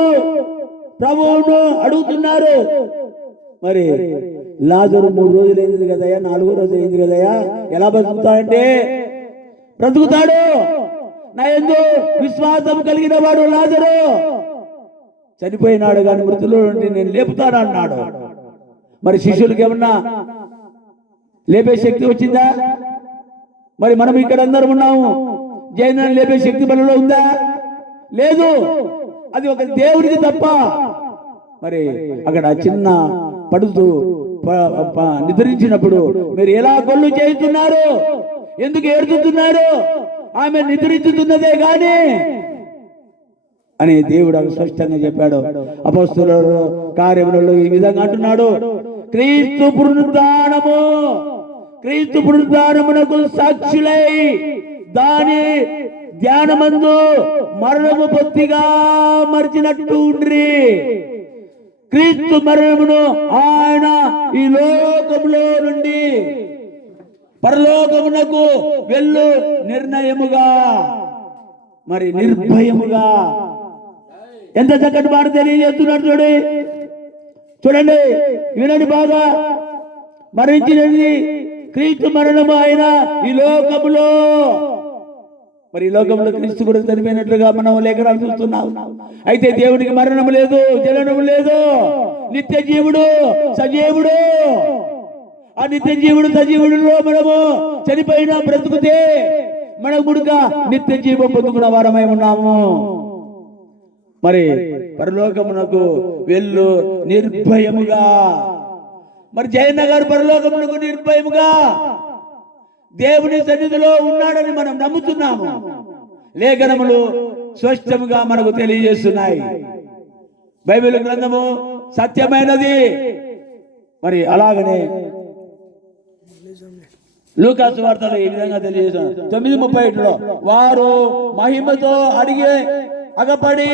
ప్రభువును అడుగుతున్నారు, మరి లాజరు 3 రోజులు అయింది కదయ్యా, 4వ రోజు అయింది కదయ్యా, ఎలా బతుకుతాడంటే బ్రతుకుతాడు. నా యందు విశ్వాసం కలిగిన వాడు లాజరు చనిపోయినాడు కానీ మృతుల్లో నుండి నేను లేపుతాను అన్నాడు. మరి శిష్యులకి ఏమన్నా లేపే శక్తి వచ్చిందా? మరి మనం ఇక్కడ అందరం ఉన్నాము, జైనాన్ని లేపే శక్తి మనలో ఉందా? లేదు. అది ఒక దేవుడికి తప్ప. మరి అక్కడ చిన్న పడుతూ నిద్రించినప్పుడు మీరు ఎలా కొల్లు చేస్తున్నారు? ఎందుకు ఏడుతున్నారు? ఆమె నిద్రించుతున్నదే గాని అని దేవుడు స్పష్టంగా చెప్పాడు. అపొస్తలుల కార్యములలో ఈ విధంగా అంటున్నాడు, క్రీస్తు పునరుద్ధానమునకు సాక్షులై దాని ధ్యానమందు మరణము పొత్తిగా మరిచినట్టు ఉండ్రి. క్రీస్తు మరణమును ఆయన ఈ లోకములో నుండి పరలోకమునకు వెళ్ళు నిర్ణయముగా, మరి నిర్భయముగా. ఎంత చక్కటి మాట తెలియజేస్తున్నాడు చూడండి, వినండి బాగా. మరణించినది క్రీస్తు మరణము ఆయన ఈ లోకములో. మరి ఈ లోకంలో క్రీస్తు కూడా చనిపోయినట్లుగా మనం లేఖనాలు చూస్తున్నాం. అయితే దేవునికి మరణము లేదు, జననము లేదు. నిత్య జీవుడు, సజీవుడు. ఆ నిత్య జీవుడు సజీవుడిలో మనము చనిపోయినా బ్రతుకుతే మనం గుడుక నిత్య జీవం పొందుకున్న వారమై ఉన్నాము. మరి పరలోకమునకు వెళ్ళు నిర్భయముగా. మరి జయన్న గారు పరలోకమునకు నిర్భయముగా దేవుని సన్నిధిలో ఉన్నాడని మనం నమ్ముతున్నాము. లేఖనములు స్పష్టముగా మనకు తెలియజేస్తున్నాయి. బైబిల్ గ్రంథము సత్యమైనది. మరి అలాగనే లూకాసు వార్తలో ఈ విధంగా తెలియజేశారు. 9:31లో వారు మహిమతో అగపడి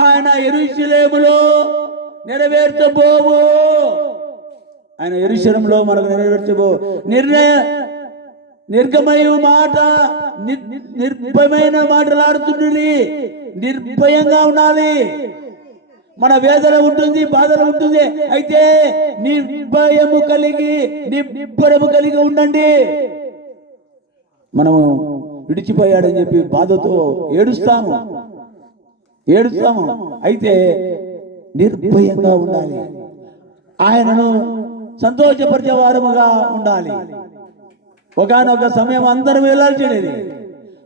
ఆయన యెరూషలేములో నెరవేర్చబోవు. ఆయన యెరూషలేములో మనకు నెరవేర్చబో నిర్గమయ మాట, నిర్భయమైన మాటలాడుతుంది. నిర్భయంగా ఉండాలి. మన వేదన ఉంటుంది, బాధలు ఉంటుంది. అయితే నిర్భయము కలిగి నిబ్బరము కలిగి ఉండండి. మనము విడిచిపోయాడని చెప్పి బాధతో ఏడుస్తాము. అయితే నిర్భయంగా ఉండాలి. ఆయనను సంతోషపరిచే వారముగా ఉండాలి. ఒకనొక సమయం అందరం వెళ్ళాల్సినది.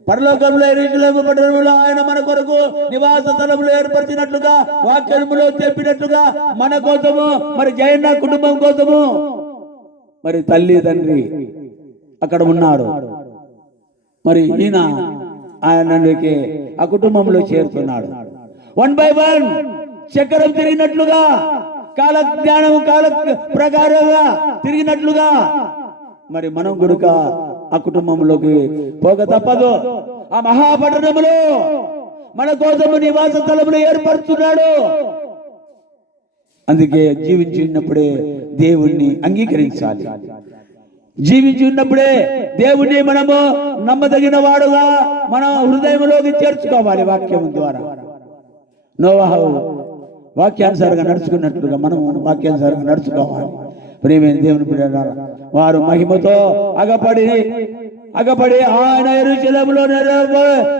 పరలోకంలో యెరూషలేము పట్టణంలో ఆయన మన కొరకు నివాస స్థలములు ఏర్పరిచినట్లుగా, వాక్యములో చెప్పినట్లుగా మన కోసము, మరి జయన్న కుటుంబం కోసము, మరి తల్లి తండ్రి అక్కడ ఉన్నారు. మరి ఈయన ఆయనకి ఆ కుటుంబంలో చేరుతున్నాడు. 1 by 1 చక్రం తిరిగినట్లుగా, కాల జ్ఞానము కాల ప్రకారంగా తిరిగినట్లుగా మరి మనం గుడుక ఆ కుటుంబంలోకి పోక తప్పదు. ఆ మహాపట్టణములో మన కోసము నివాస స్థలములు ఏర్పరుస్తున్నాడు. అందుకే జీవించి ఉన్నప్పుడే దేవుణ్ణి అంగీకరించాలి. జీవించి ఉన్నప్పుడే దేవుణ్ణి మనము నమ్మదగిన వాడుగా మన హృదయంలోకి చేర్చుకోవాలి. వాక్యం ద్వారా నోవహు వాక్యానుసారంగా నడుచుకున్నట్లుగా మనం వాక్యానుసారంగా నడుచుకోవాలి. ప్రియమైన దేవుని బిడ్డలారా, వారు మహిమతో అగపడి ఆయన యెరూషలేములో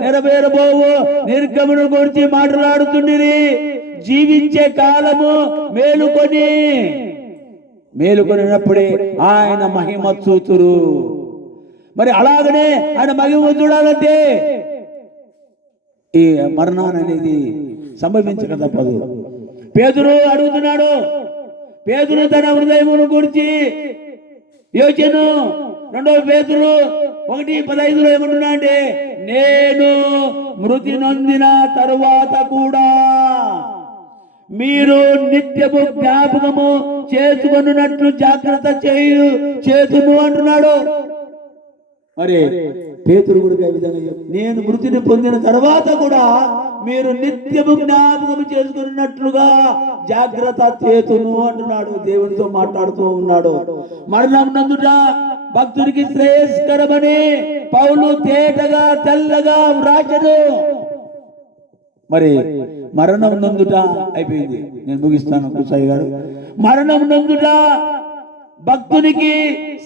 నెరవేరబోవు నిర్గమను గురించి మాట్లాడుతుండిరి. జీవించే కాలము మేలుకొనినప్పుడే ఆయన మహిమ చూతురు. మరి అలాగనే ఆయన మహిమ చూడాలంటే ఈ మరణాన్ని అనేది సంభవించక తప్పదు. పేతురు అడుగుతున్నాడు. పేతురు తన హృదయమును గురించి యోచను 2వ పేతురు 1:15లో ఏమంటున్నా అంటే, నేను మృతి నొందిన తరువాత కూడా మీరు నిత్యము జ్ఞాపకము చేసుకున్నట్లు జాగ్రత్త చేతును అంటున్నాడు. మరి పేతురు కూడా ఈ విధంగా నేను మృతిని పొందిన తర్వాత కూడా మీరు నిత్యము జ్ఞాపకం చేసుకున్నట్లుగా జాగ్రత్త చేతును అంటున్నాడు. దేవునితో మాట్లాడుతూ ఉన్నాడు. మరణం నందుట భక్తుడికి శ్రేయస్కరమని పౌలు తేటగా తెల్లగా వ్రాసెను. మరి మరణం నందుట అయిపోయింది. నేను ముగిస్తాను కుసాయి గారు. మరణం నందుట భక్తునికి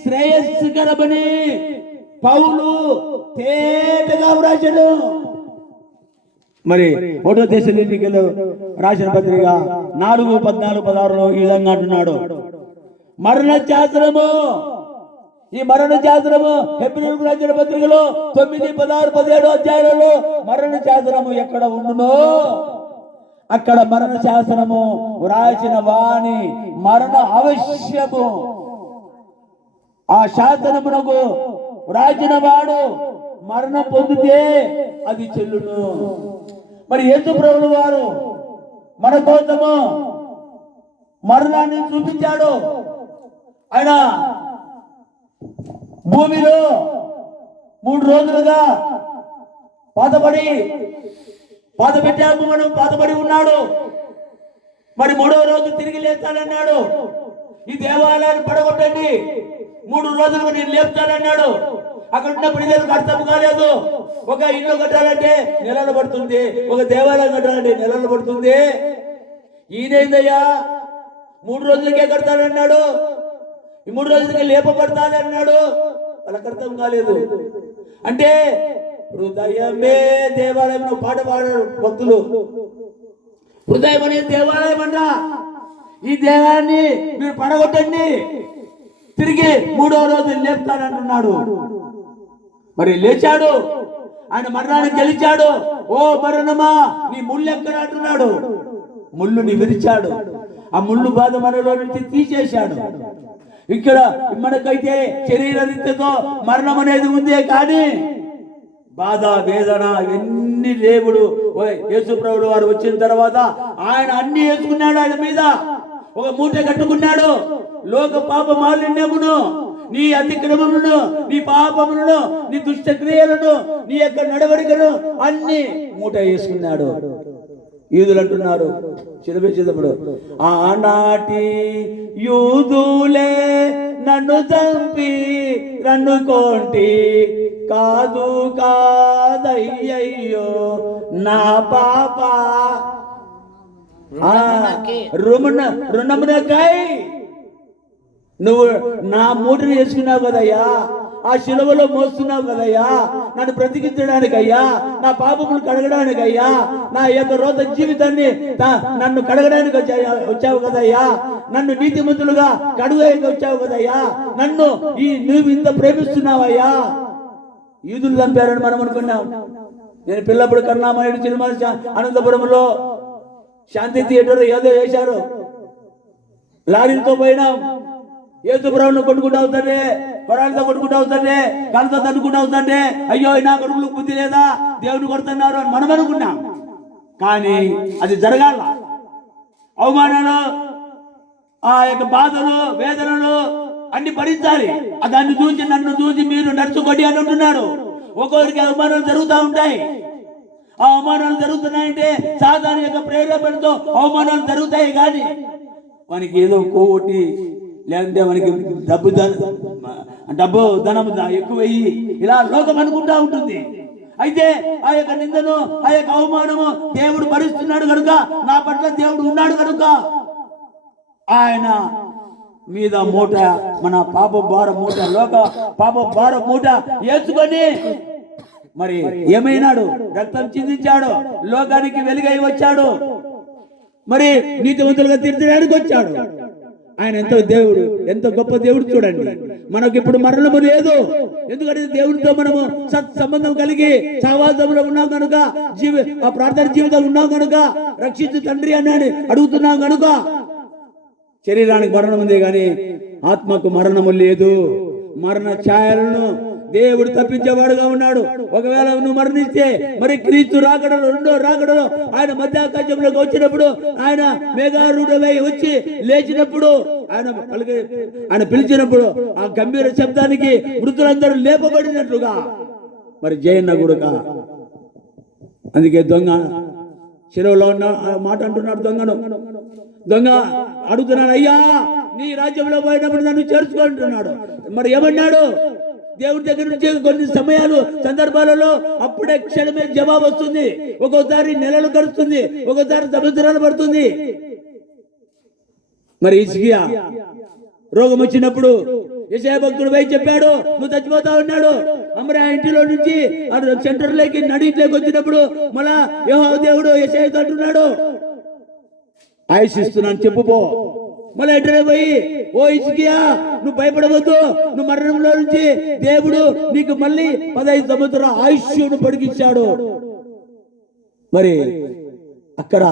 శ్రేయస్కరమని పౌలు తేటగా వ్రాసెను. మరి 1వ దశలోనికలో రాసిన పత్రిక 4:14-16లో ఈ విధంగా అంటున్నాడు, మరణ శాసనము ఈ మరణ శాసనము హెబ్రీయులకు రాసిన పత్రికలో 9, 16, 17 అధ్యాయాలలో మరణ శాసనము ఎక్కడ ఉండునో అక్కడ మరణ శాసనము వ్రాసిన వాని మరణ అవశ్యము. ఆ శాసనమునకు వ్రాసిన వాడు మరణం పొందితే అది చెల్లును. మరి యేసు ప్రభువు వారు మన కోసము మరణాన్ని చూపించాడు. ఆయన భూమిలో 3 రోజులుగా పాతబెట్టాము, మనం పాతబడి ఉన్నాడు. మరి 3వ రోజు తిరిగి లేస్తానన్నాడు. ఈ దేవాలయాన్ని పడగొట్టండి, 3 రోజులకు నేను లేపుతానన్నాడు. అక్కడ ఉన్న ప్రజలకు అర్థం కాలేదు. ఒక ఇల్లు కట్టాలంటే నెలలు పడుతుంది, ఒక దేవాలయం కట్టాలంటే నెలలు పడుతుంది. ఈయనైందయ్యా 3 రోజులకే కడతానన్నాడు, ఈ 3 రోజులకే లేపబడతానన్నాడు. వాళ్ళకి అర్థం కాలేదు. అంటే హృదయమే దేవాలయం పాట పాడారు భక్తులు. హృదయం అనేది దేవాలయం అంట. ఈ దేవాలయాన్ని మీరు పడగొట్టండి, తిరిగి 3వ రోజు లేపుతానంటున్నాడు. మరి లేచాడు, ఆయన మరణాన్ని గెలిచాడు. ఓ మరణమా నీ ముళ్ళు ఎక్కడ అంటున్నాడు. ముళ్ళుని విరిచాడు, ఆ ముళ్ళు బాధ మనలో నుంచి తీసేశాడు. ఇక్కడ మనకైతే శరీర రీతితో మరణం అనేది ఉందే కానీ బాధ వేదన ఇవన్నీ దేవుడు యేసు ప్రభువు వారు వచ్చిన తర్వాత ఆయన అన్ని వేసుకున్నాడు. ఆయన మీద ఒక మూట కట్టుకున్నాడు. లోక పాప మాలిన్యమును, నీ అతిక్రమములను, నీ పాపములను, నీ దుష్ట క్రియలను, నీ యొక్క నడవడికను అన్ని మూట వేసుకున్నాడు. యూదులు అంటున్నారు చిన్నప్పుడు, ఆనాటి యూదులే నన్ను చంపి నన్ను కొంటి కాదు కాదయ్యయ్యో నా పాప రుణమునకై నువ్వు నా మూటను వేసుకున్నావు కదయ్యా, ఆ శిలువలో మోస్తున్నావు కదయ్యా, నన్ను బ్రతికించడానికయ్యా, నా పాపములు కడగడానికయ్యా, నా యొక్క రోత జీవితాన్ని నన్ను కడగడానికి వచ్చావు కదయ్యా, నన్ను నీతిమంతులుగా కడుగడానికి వచ్చావు కదయ్యా, నన్ను నువ్వు ఇంత ప్రేమిస్తున్నావయ్యా. యూదులు చంపారని మనం అనుకున్నాం. నేను పిల్లప్పుడు కరుణామయుడు సినిమా అనంతపురంలో శాంతి థియేటర్ ఏదో వేశారు, లారీలతో పోయినాం. యేసు ప్రభువును కొట్టుకుంటూ అవుతాడే, కొడాలతో కొట్టుకుంటూ అవుతాడే, కాళ్ళతో తన్నుకుంటూ అవుతాడే, అయ్యో నా కొడుకులకు బుద్ధి లేదా, దేవుని కొడుతున్నారు అని మనం అనుకున్నాం. కానీ అది జరగాల. అవమానాలు, ఆ యొక్క బాధలు, వేదనలు అన్ని భరించాలి. దాన్ని చూసి నన్ను చూసి మీరు నడుచుకోండి అని అంటున్నారు. ఒక్కొక్కరికి అవమానాలు జరుగుతూ ఉంటాయి. ఆ అవమానాలు జరుగుతున్నాయంటే సాధారణ యొక్క ప్రేరేపణతో అవమానాలు జరుగుతాయి. కానీ మనకి ఏదో కోటి లేదంటే మనకి డబ్బు ధనము ఎక్కువయ్యి ఇలా లోకం అనుకుంటా ఉంటుంది. అయితే ఆ యొక్క నిందను, ఆ యొక్క అవమానము దేవుడు భరిస్తున్నాడు కనుక, నా పట్ల దేవుడు ఉన్నాడు కనుక ఆయన మీద మూట, మన పాప భార మూట, లోక పాప భార మూట వేసుకొని మరి ఏమైనాడు, రక్తం చిందించాడు, లోకానికి వెలుగై వచ్చాడు, మరి నీతివంతులుగా తీర్చడానికి వచ్చాడు. ఆయన ఎంత దేవుడు, ఎంత గొప్ప దేవుడు చూడండి. మనకి ఇప్పుడు మరణము లేదు, ఎందుకంటే దేవుడితో మనము సత్సంబంధం కలిగి సహవాసంలో ఉన్నాం కనుక, ఆ ప్రార్థన జీవితంలో ఉన్నాం కనుక, రక్షించు తండ్రి అని అడుగుతున్నాం కనుక. శరీరానికి మరణం ఉంది కానీ ఆత్మకు మరణము లేదు. మరణ ఛాయలను దేవుడు తప్పించేవాడుగా ఉన్నాడు. ఒకవేళ నువ్వు మరణిస్తే మరి క్రీస్తు రాకడలో, 2వ రాకడలో ఆయన మధ్యాకాశంలోకి వచ్చినప్పుడు, ఆయన మేఘారూఢమై వచ్చి లేచినప్పుడు, ఆయన పిలిచినప్పుడు ఆ గంభీర శబ్దానికి మృతులందరూ లేపబడినట్లుగా మరి జయన్న గుడుక. అందుకే దొంగ శిలువలో ఉన్న మాట అంటున్నాడు, దొంగ అడుగుతున్నాను, అయ్యా నీ రాజ్యంలో పోయినప్పుడు నన్ను చేర్చుకుంటున్నాడు. మరి ఏమన్నాడు? దేవుడి దగ్గర నుంచి కొన్ని సమయాలు, సందర్భాలలో అప్పుడే క్షణమే జవాబు వస్తుంది. ఒక్కోసారి నెలలు గడుస్తుంది, ఒక్కోసారి సంవత్సరాలు పడుతుంది. మరి హిజ్కియా రోగం వచ్చినప్పుడు యెషయా భక్తుడు పోయి చెప్పాడు, నువ్వు చచ్చిపోతా ఉన్నాడు. మరి ఆ ఇంటిలో నుంచి సెంటర్లోకి నడిట్లోకి వచ్చినప్పుడు మళ్ళా యెహోవా దేవుడు యెషయాతో అంటున్నాడు, ఆయుషిస్తున్నాను చెప్పుపో. మళ్ళీ ఎట్లా పోయి ఓ హిజ్కియా నువ్వు భయపడవద్దు, నువ్వు మరణంలో నుంచి దేవుడు నీకు మళ్ళీ 15 సంవత్సరాల ఆయుష్ను పొడిగించాడు. మరి అక్కడ